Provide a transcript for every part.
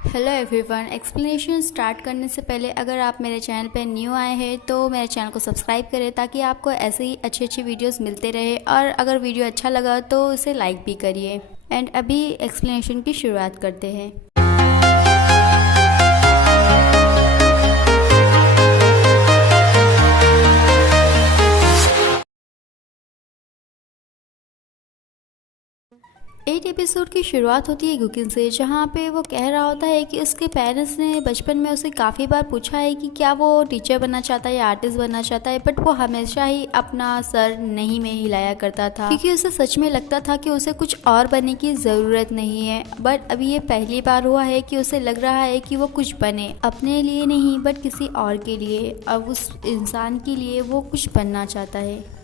Hello everyone. Explanation start करने से पहले अगर आप मेरे चैनल पर न्यू आए हैं तो मेरे चैनल को सब्सक्राइब करें ताकि आपको ऐसे ही अच्छी अच्छी वीडियोस मिलते रहे, और अगर वीडियो अच्छा लगा तो उसे लाइक भी करिए। एंड अभी एक्सप्लेनेशन की शुरुआत करते हैं। 8 एपिसोड की शुरुआत होती है गुकिन से, जहाँ पे वो कह रहा होता है कि उसके पेरेंट्स ने बचपन में उसे काफ़ी बार पूछा है कि क्या वो टीचर बनना चाहता है या आर्टिस्ट बनना चाहता है, बट वो हमेशा ही अपना सर नहीं में हिलाया करता था, क्योंकि उसे सच में लगता था कि उसे कुछ और बनने की ज़रूरत नहीं है। बट अभी ये पहली बार हुआ है कि उसे लग रहा है कि वो कुछ बने, अपने लिए नहीं बट किसी और के लिए, अब उस इंसान के लिए वो कुछ बनना चाहता है।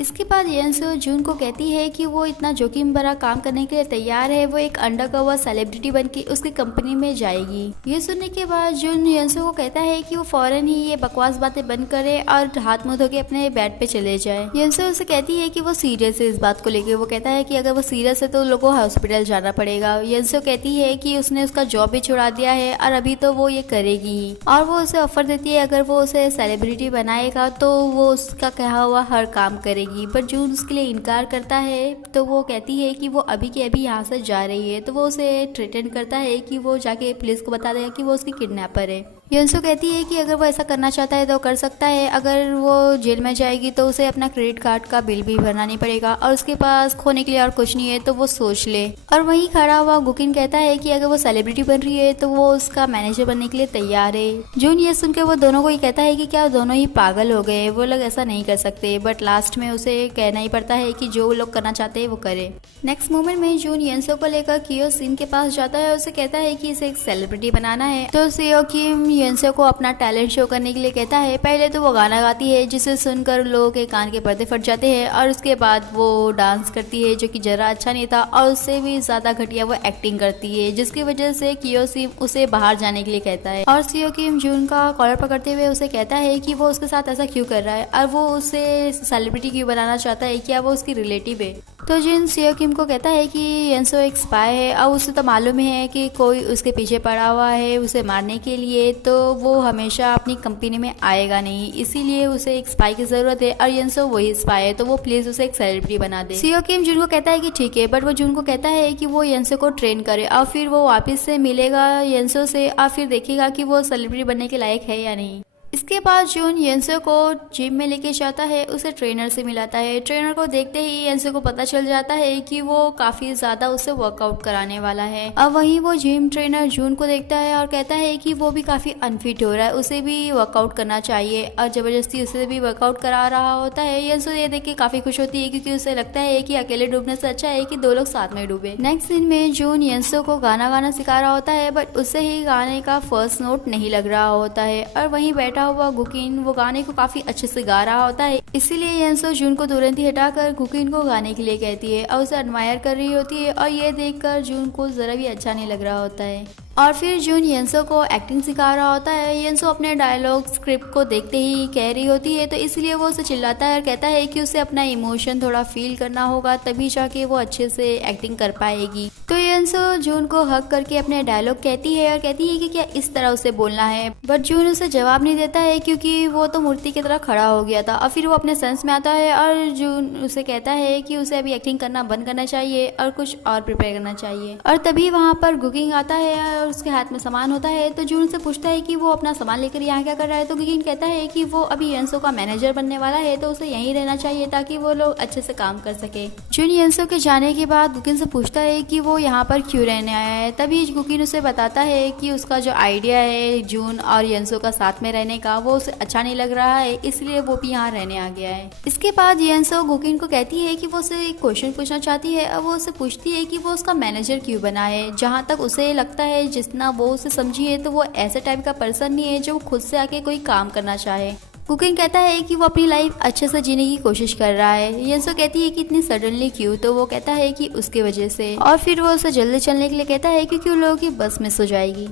इसके बाद यंसो जून को कहती है कि वो इतना जोखिम भरा काम करने के लिए तैयार है। वो एक अंडरकवर सेलिब्रिटी बनके उसकी कंपनी में जाएगी। ये सुनने के बाद जून यंसो को कहता है कि वो फौरन ही ये बकवास बातें बंद करे और हाथ मुंह धो के अपने बेड पे चले जाए। यंसो उसे कहती है कि वो सीरियस है इस बात को लेकर। वो कहता है कि अगर वो सीरियस है तो लोगों को हॉस्पिटल जाना पड़ेगा। यंसो कहती है कि उसने उसका जॉब भी छुड़ा दिया है और अभी तो वो ये करेगी ही, और वो उसे ऑफर देती है अगर वो उसे सेलिब्रिटी बनाएगा तो वो उसका कहा हुआ हर काम करेगी। बट जून उसके लिए इनकार करता है। तो वो कहती है कि वो अभी के अभी यहाँ से जा रही है। तो वो उसे थ्रेटन करता है कि वो जाके पुलिस को बता देगा कि वो उसकी किडनैपर है। यंसो कहती है कि अगर वो ऐसा करना चाहता है तो कर सकता है। अगर वो जेल में जाएगी तो उसे अपना क्रेडिट कार्ड का बिल भी भरना नहीं पड़ेगा, और उसके पास खोने के लिए और कुछ नहीं है, तो वो सोच ले। और वहीं खड़ा हुआ गुकिन कहता है कि अगर वो सेलिब्रिटी बन रही है तो वो उसका मैनेजर बनने के लिए तैयार है। जून ये सुनकर वो दोनों को ही कहता है कि क्या दोनों ही पागल हो गए, वो लोग ऐसा नहीं कर सकते। बट लास्ट में उसे कहना ही पड़ता है कि जो लोग करना चाहते हैं वो करे। नेक्स्ट मोमेंट में जून यंसो को लेकर कियो सिन के पास जाता है और उसे कहता है कि इसे एक सेलिब्रिटी बनाना है। तो सियो किम यंसो को अपना टैलेंट शो करने के लिए कहता है। पहले तो वो गाना गाती है जिसे सुनकर लोगों के कान के पर्दे फट जाते हैं, और उसके बाद वो डांस करती है जो कि जरा अच्छा नहीं था, और उससे भी ज्यादा घटिया वो एक्टिंग करती है, जिसकी वजह से कियो सिम उसे बाहर जाने के लिए कहता है। और सियो किम जून का कॉलर पकड़ते हुए उसे कहता है कि वो उसके साथ ऐसा क्यों कर रहा है और वो उसे सेलिब्रिटी क्यों बनाना चाहता है, क्या वो उसकी रिलेटिव है। तो जिन सियो किम को कहता है कि यंसो एक स्पाई है और उसे तो मालूम है कि कोई उसके पीछे पड़ा हुआ है उसे मारने के लिए, तो वो हमेशा अपनी कंपनी में आएगा नहीं, इसीलिए उसे एक स्पाई की जरूरत है, और यंसो वही स्पाई है, तो वो प्लीज उसे एक सेलिब्रिटी बना दे। सियो किम जून को कहता है कि ठीक है, बट वो जून को कहता है कि वो यंसो को ट्रेन करे और फिर वो वापस से मिलेगा यंसो से और फिर देखेगा कि वो सेलिब्रिटी बनने के लायक है या नहीं। इसके बाद जून यंसो को जिम में लेके जाता है, उसे ट्रेनर से मिलाता है। ट्रेनर को देखते ही यंसो को पता चल जाता है कि वो काफी ज्यादा उसे वर्कआउट कराने वाला है। अब वहीं वो जिम ट्रेनर जून को देखता है और कहता है कि वो भी काफी अनफिट हो रहा है, उसे भी वर्कआउट करना चाहिए, और जबरदस्ती उसे भी वर्कआउट करा रहा होता है। यंसो ये देख के काफी खुश होती है क्योंकि उसे लगता है कि अकेले डूबने से अच्छा है कि दो लोग साथ में डूबे। नेक्स्ट सीन में जून यंसो को गाना गाना सिखा रहा होता है, बट उसे ही गाने का फर्स्ट नोट नहीं लग रहा होता है, और वहीं बैठा हुआ गुकिन वो गाने को काफी अच्छे से गा रहा होता है। इसीलिए यंसो जून को तुरंत ही हटाकर गुकिन को गाने के लिए कहती है और उसे एडमायर कर रही होती है, और ये देखकर जून को जरा भी अच्छा नहीं लग रहा होता है। और फिर जून यंसो को एक्टिंग सिखा रहा होता है। यंसो अपने डायलॉग स्क्रिप्ट को देखते ही कह रही होती है, तो इसलिए वो उसे चिल्लाता है और कहता है कि उसे अपना इमोशन थोड़ा फील करना होगा, तभी जाके वो अच्छे से एक्टिंग कर पाएगी। तो यंसो जून को हक करके अपने डायलॉग कहती है और कहती है कि क्या इस तरह उसे बोलना है, बट जून उसे जवाब नहीं देता है क्योंकि वो तो मूर्ति की तरह खड़ा हो गया था। और फिर वो अपने सेंस में आता है और जून उसे कहता है कि उसे अभी एक्टिंग करना बंद करना चाहिए और कुछ और प्रिपेयर करना चाहिए। और तभी वहाँ पर गुकिंग आता है और उसके हाथ में सामान होता है। तो जून से पूछता है कि वो अपना सामान लेकर यहाँ क्या कर रहा है। तो गुकिंग कहता है कि वो अभी यंसो का मैनेजर बनने वाला है, तो उसे यहीं रहना चाहिए ताकि वो लोग अच्छे से काम कर सके। जून यंसो के जाने के बाद गुकिन से पूछता है कि वो यहाँ पर क्यों रहने आया है। तभी गुकिन उसे बताता है कि उसका जो आइडिया है जून और यंसो का साथ में रहने का, वो उसे अच्छा नहीं लग रहा है, इसलिए वो भी यहाँ रहने आ गया है। इसके बाद यंसो गुकिन को कहती है कि वो उसे एक क्वेश्चन पूछना चाहती है, और वो उसे पूछती है कि वो उसका मैनेजर क्यों बना है। जहाँ तक उसे लगता है, जितना वो उसे समझी है, तो वो ऐसे टाइप का पर्सन नहीं है जो खुद से आके कोई काम करना चाहे। कुकिंग कहता है कि वो अपनी लाइफ अच्छे से जीने की कोशिश कर रहा है। यंसो कहती है कि इतनी सडनली क्यों, तो वो कहता है कि उसकी वजह से, और फिर वो उसे जल्दी चलने के लिए कहता है क्योंकि उन लोगों की बस मिस हो जाएगी।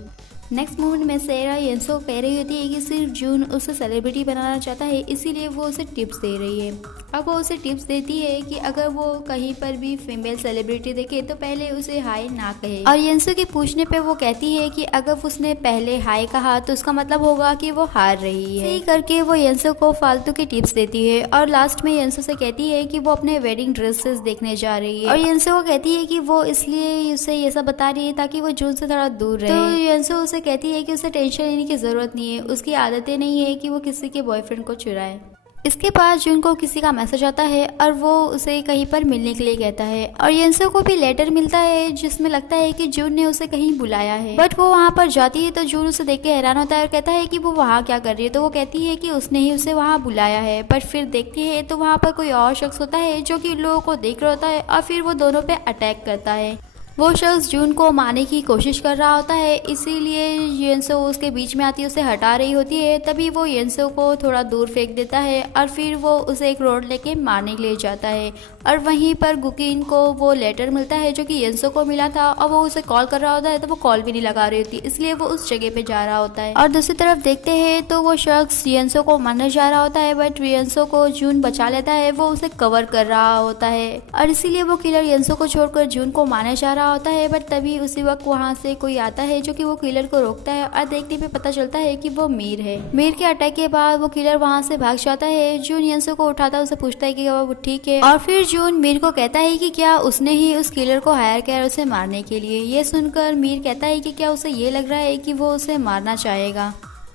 नेक्स्ट मोमेंट में सेरा येंसो को कह रही होती है कि सिर्फ जून उसे सेलिब्रिटी बनाना चाहता है, इसीलिए वो उसे टिप्स दे रही है। अब वो उसे टिप्स देती है कि अगर वो कहीं पर भी फीमेल सेलिब्रिटी देखे तो पहले उसे हाय ना कहे। और येंसो के पूछने पे वो कहती है कि अगर उसने पहले हाय कहा तो उसका मतलब होगा कि वो हार रही है। सही करके वो येंसो को फालतू की टिप्स देती है और लास्ट में येंसो से कहती है कि वो अपने वेडिंग ड्रेसेस देखने जा रही है। और येंसो को कहती है कि वो इसलिए उसे ये सब बता रही है ताकि वो जून से थोड़ा दूर रहे। तो येंसो उसे कहती है कि उसे टेंशन लेने की जरूरत नहीं है, उसकी आदतें नहीं है कि वो किसी के बॉयफ्रेंड को चुराए। इसके बाद जून को किसी का मैसेज आता है और वो उसे कहीं पर मिलने के लिए कहता है और येंसो को भी लेटर मिलता है जिसमें लगता है कि जून ने उसे कहीं बुलाया है। बट वो वहाँ पर जाती है तो जून उसे देख के हैरान होता है और कहता है कि वो वहाँ क्या कर रही है। तो वो कहती है कि उसने ही उसे वहाँ बुलाया है। बट फिर देखती है तो वहाँ पर कोई और शख्स होता है जो कि लोगों को देख रहा होता है और फिर वो दोनों पे अटैक करता है। वो शख्स जून को मारने की कोशिश कर रहा होता है, इसीलिए येंसो उसके बीच में आती है, उसे हटा रही होती है। तभी वो येंसो को थोड़ा दूर फेंक देता है और फिर वो उसे एक रोड लेके मारने के लिए जाता है। और वहीं पर गुकिन को वो लेटर मिलता है जो कि येंसो को मिला था और वो उसे कॉल कर रहा होता है तो वो कॉल भी नहीं लगा रही होती, इसलिए वो उस जगह पे जा रहा होता है। और दूसरी तरफ देखते हैं तो वो शख्स येंसो को मारने जा रहा होता है, बट येंसो को जून बचा लेता है। वो उसे कवर कर रहा होता है और इसीलिए वो किलर येंसो को छोड़कर जून को मारने जा रहा होता है। बट तभी उसी वक्त वहाँ से कोई आता है जो कि वो किलर को रोकता है और देखने पे पता चलता है कि वो मीर है। मीर के अटैक के बाद वो किलर वहाँ से भाग जाता है। जून येंसो को उठाता है, उसे पूछता है कि वो ठीक है और फिर जून मीर को कहता है कि क्या उसने ही उस किलर को हायर किया उसे मारने के लिए। ये सुनकर मीर कहता है कि क्या उसे ये लग रहा है कि वो उसे मारना चाहेगा।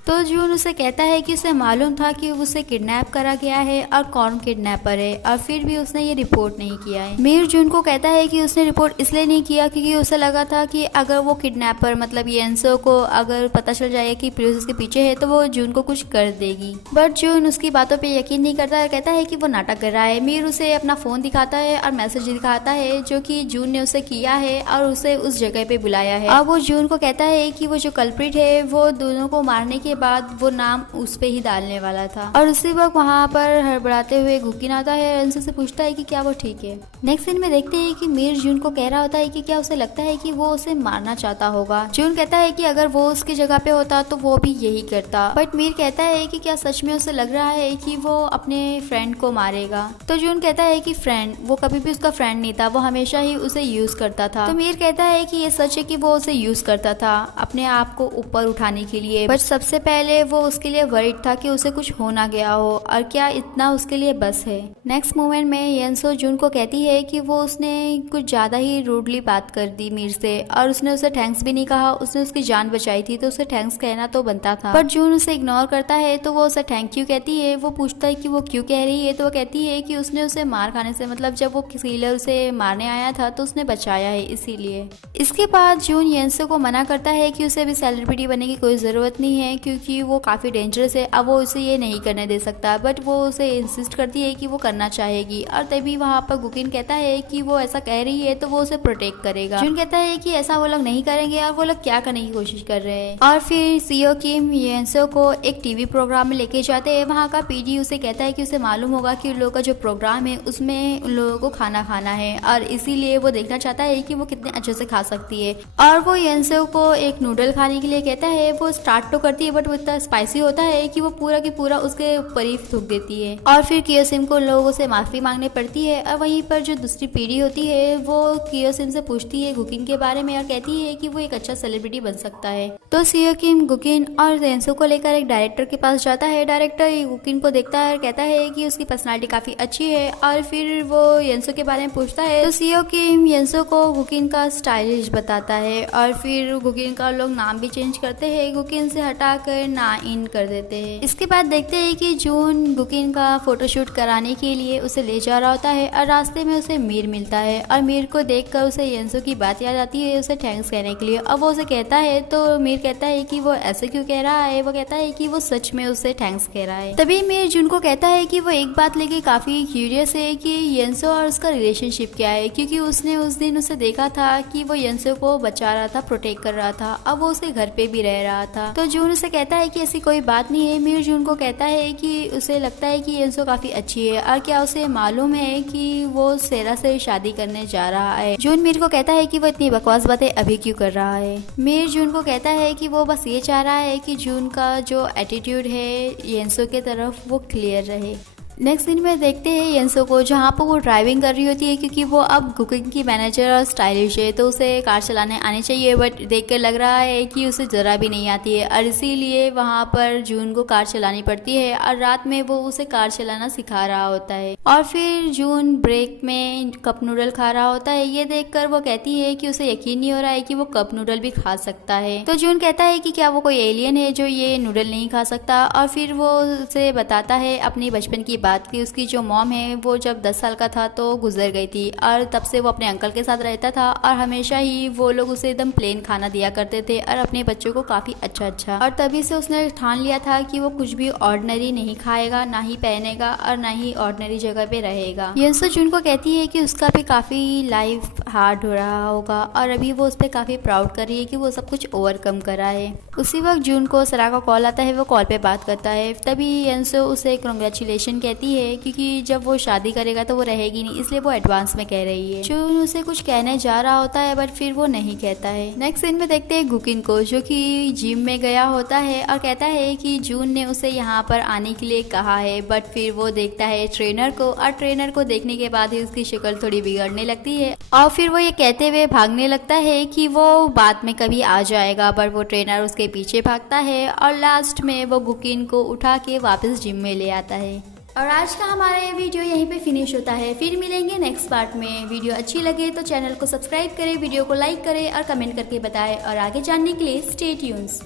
तो जून उसे कहता है कि उसे मालूम था कि उसे किडनैप करा गया है और कौन किडनैपर है और फिर भी उसने ये रिपोर्ट नहीं किया है। मीर जून को कहता है कि उसने रिपोर्ट इसलिए नहीं किया क्योंकि उसे लगा था कि अगर वो किडनैपर मतलब येंसो को अगर पता चल जाए कि पुलिस उसके पीछे है तो वो जून को कुछ कर देगी। बट जून उसकी बातों पर यकीन नहीं करता है, कहता है कि वो नाटक कर रहा है। मीर उसे अपना फोन दिखाता है और मैसेज दिखाता है जो कि जून ने उसे किया है और उसे उस जगह पे बुलाया है। और वो जून को कहता है कि वो जो कल्प्रिट है वो दोनों को मारने के बाद वो नाम उस पे ही डालने वाला था। और उसी वक्त वहाँ पर हड़बड़ाते हुए गुकिन आता है और उनसे पूछता है कि क्या वो ठीक है। नेक्स्ट सीन में देखते हैं कि मीर जून को कह रहा होता है कि क्या उसे लगता है कि वो उसे मारना चाहता होगा। जून कहता है कि अगर वो उसकी जगह पे होता तो वो भी यही करता। बट मीर कहता है कि क्या सच में उसे लग रहा है कि वो अपने फ्रेंड को मारेगा। तो जून कहता है कि फ्रेंड, वो कभी भी उसका फ्रेंड नहीं था, वो हमेशा ही उसे यूज करता था। तो मीर कहता है कि ये सच है कि वो उसे यूज करता था अपने आप को ऊपर उठाने के लिए। बट सबसे पहले वो उसके लिए वरीड था कि उसे कुछ हो ना गया हो और क्या इतना उसके लिए बस है। नेक्स्ट मोमेंट में येंसो जून को कहती है कि वो उसने कुछ ज्यादा ही रूडली बात कर दी मीर से और उसने उसे थैंक्स भी नहीं कहा। उसने उसकी जान बचाई थी तो उसे थैंक्स कहना तो बनता था। बट जून उसे इग्नोर करता है तो वो उसे थैंक यू कहती है। वो पूछता है कि वो क्यों कह रही है तो वो कहती है कि उसने उसे मार खाने से मतलब जब वो किलर उसे मारने आया था तो उसने बचाया है इसीलिए। इसके बाद जून येंसो को मना करता है कि उसे भी सेलिब्रिटी बनने की कोई जरूरत नहीं है क्योंकि वो काफी डेंजरस है, अब वो उसे ये नहीं करने दे सकता। बट वो उसे इंसिस्ट करती है कि वो करना चाहेगी और तभी वहाँ पर गुकिन कहता है कि वो ऐसा कह रही है तो वो उसे प्रोटेक्ट करेगा। जून कहता है कि ऐसा वो लोग नहीं करेंगे और वो लोग क्या करने की कोशिश कर रहे हैं। और फिर सीओ किम येंसो को एक टीवी प्रोग्राम में लेके जाते हैं। वहाँ का पीडी उसे कहता है कि उसे मालूम होगा कि उन लोगों का जो प्रोग्राम है उसमें उन लोगों को खाना खाना है और इसीलिए वो देखना चाहता है कि वो कितने अच्छे से खा सकती है। और वो येंसो को एक नूडल खाने के लिए कहता है। वो स्टार्ट तो करती है बट वो इतना स्पाइसी होता है कि वो पूरा की पूरा उसके ऊपर ही थूक देती है। और फिर कियोसिम को लोगों से माफी मांगनी पड़ती है। और वहीं पर जो दूसरी पीढ़ी होती है वो कियोसिम से पूछती है गुकिन के बारे में और कहती है कि वो एक अच्छा सेलिब्रिटी बन सकता है। तो सीओ किम गुकिन और येंसो को लेकर एक डायरेक्टर के पास जाता है। डायरेक्टर गुकिन को देखता है और कहता है कि उसकी पर्सनालिटी काफी अच्छी है और फिर वो येंसो के बारे में पूछता है। तो सीओ किम येंसो को गुकिन का स्टाइलिश बताता है और फिर गुकिन का लोग नाम भी चेंज करते हैं, गुकिन से हटाकर ना इन कर देते हैं। इसके बाद देखते हैं कि जून गुकिन का फोटोशूट कराने के लिए उसे ले जा रहा होता है और रास्ते में उसे मीर मिलता है और मीर को देखकर उसे येंसो की बात याद आती है उसे थैंक्स कहने के लिए। अब वो उसे कहता है तो मीर कहता है कि वो ऐसे क्यों कह रहा है। वो कहता है कि वो सच में उसे थैंक्स कह रहा है। तभी मीर जून को कहता है कि वो एक बात लेके काफी क्यूरियस है कि येंसो और उसका रिलेशनशिप क्या है, क्योंकि उसने उस दिन उसे देखा था कि वो येंसो को बचा रहा था, प्रोटेक्ट कर रहा था। अब वो उसके घर पे भी रह रहा था। तो जून उसे कहता है कि ऐसी कोई बात नहीं है। मीर जून को कहता है कि उसे लगता है कि येंसो काफी अच्छी है और क्या उसे मालूम है कि वो सेरा से शादी करने जा रहा है। जून मीर को कहता है कि वो इतनी बकवास बातें अभी क्यों कर रहा है। मीर जून को कहता है कि वो बस ये चाह रहा है कि जून का जो एटीट्यूड है येंसो के तरफ वो क्लियर रहे। नेक्स्ट सीन में देखते हैं येंसो को, जहाँ पर वो ड्राइविंग कर रही होती है क्योंकि वो अब कुकिंग की मैनेजर और स्टाइलिश है तो उसे कार चलाने आनी चाहिए, बट देखकर लग रहा है कि उसे ज़रा भी नहीं आती है और इसीलिए वहाँ पर जून को कार चलानी पड़ती है और रात में वो उसे कार चलाना सिखा रहा होता है। और फिर जून ब्रेक में कप नूडल खा रहा होता है। ये देखकर वो कहती है कि उसे यकीन नहीं हो रहा है कि वो कप नूडल भी खा सकता है। तो जून कहता है कि क्या वो कोई एलियन है जो ये नूडल नहीं खा सकता, और फिर वो उसे बताता है अपनी बचपन की बात की उसकी जो मॉम है वो जब 10 साल का था तो गुजर गई थी और तब से वो अपने अंकल के साथ रहता था और हमेशा ही वो लोग उसे एकदम प्लेन खाना दिया करते थे और अपने बच्चों को काफी अच्छा, और तभी से उसने ठान लिया था कि वो कुछ भी ऑर्डिनरी नहीं खाएगा, ना ही पहनेगा और ना ही ऑर्डिनरी जगह पे रहेगा। येंसो जून को कहती है कि उसका भी काफी लाइफ हार्ड हो रहा होगा और अभी वो उस पर काफी प्राउड कर रही है कि वो सब कुछ ओवरकम करा है। उसी वक्त जून को सरा का कॉल आता है, वो कॉल पे बात करता है। तभी येंसो उसे कांग्रेचुलेशन कहती है क्योंकि जब वो शादी करेगा तो वो रहेगी नहीं, इसलिए वो एडवांस में कह रही है। जून उसे कुछ कहने जा रहा होता है बट फिर वो नहीं कहता है। नेक्स्ट सीन में देखते हैं गुकिन को, जो कि जिम में गया होता है और कहता है कि जून ने उसे यहाँ पर आने के लिए कहा है, बट फिर वो देखता है ट्रेनर को और ट्रेनर को देखने के बाद ही उसकी शक्ल थोड़ी बिगड़ने लगती है और फिर वो ये कहते हुए भागने लगता है कि वो बाद में कभी आ जाएगा, बट वो ट्रेनर उसके पीछे भागता है और लास्ट में वो गुकिन को उठा के वापस जिम में ले आता है। और आज का हमारा ये वीडियो यहीं पे फिनिश होता है। फिर मिलेंगे नेक्स्ट पार्ट में। वीडियो अच्छी लगे तो चैनल को सब्सक्राइब करें, वीडियो को लाइक करें और कमेंट करके बताएं और आगे जानने के लिए स्टे ट्यून्स।